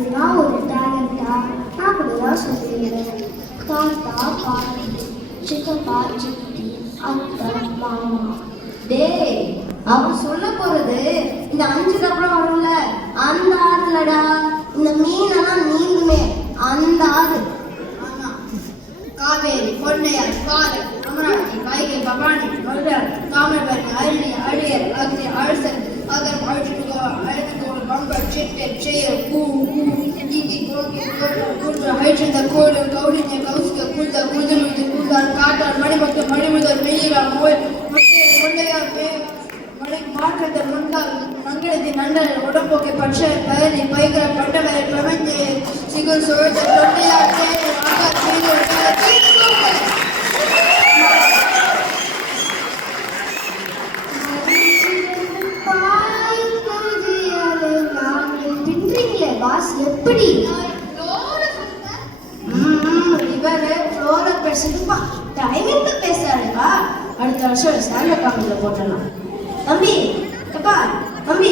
இதெல்லாம் ஒரு டேலண்டா? நான் கூட தான் சொல்லிடுறேன். தாத்தா பாட்டி, சித்தப்பா சித்தி, அத்தை மாமா. டேய், அவன் சொல்ல போறது இந்த 5க்கு அப்புறம் வரும்ல அந்த ஆறுலடா. இந்த மீனெல்லாம் நீந்துமே அந்த ஆறு. ஆமா, காவேரி, பொன்னையார், காதல், அமராவதி, வைகை, பவானி, மருதர், தாமிரபரணி, அருணி, அழியர், அக்னி, அரசன், அகரம், அழுதுகோள், பம்பர், சிட்டை, செயல், பூ, நீதி, கோகி, குன்ற, ஹைட்ரந்த, கோடு, கௌடின்ய, கௌசிக, குந்த, குந்தலுது, குந்தார், காட்டார், மணிமக்கள், மணிமுதல், மெய்யிரா, மோய், பொன்னையார், மாற்றத்தை முன்னால் மங்களத்தின் நண்டல் உடம்போக்கை பற்ற பயனை பைகர பட்டவரை பிரபஞ்ச சிகுல் சுழற்ற தொண்டையாற்றே பாஸ் எப்படி இவரு ஃப்ளோரை பேசிட்டுப்பா டைமிங்ல பேசுறாருப்பா. அடுத்த வருஷம் ஸ்டாண்டப் காமெடியில் போட்டலாம். தம்பி அப்பா, தம்பி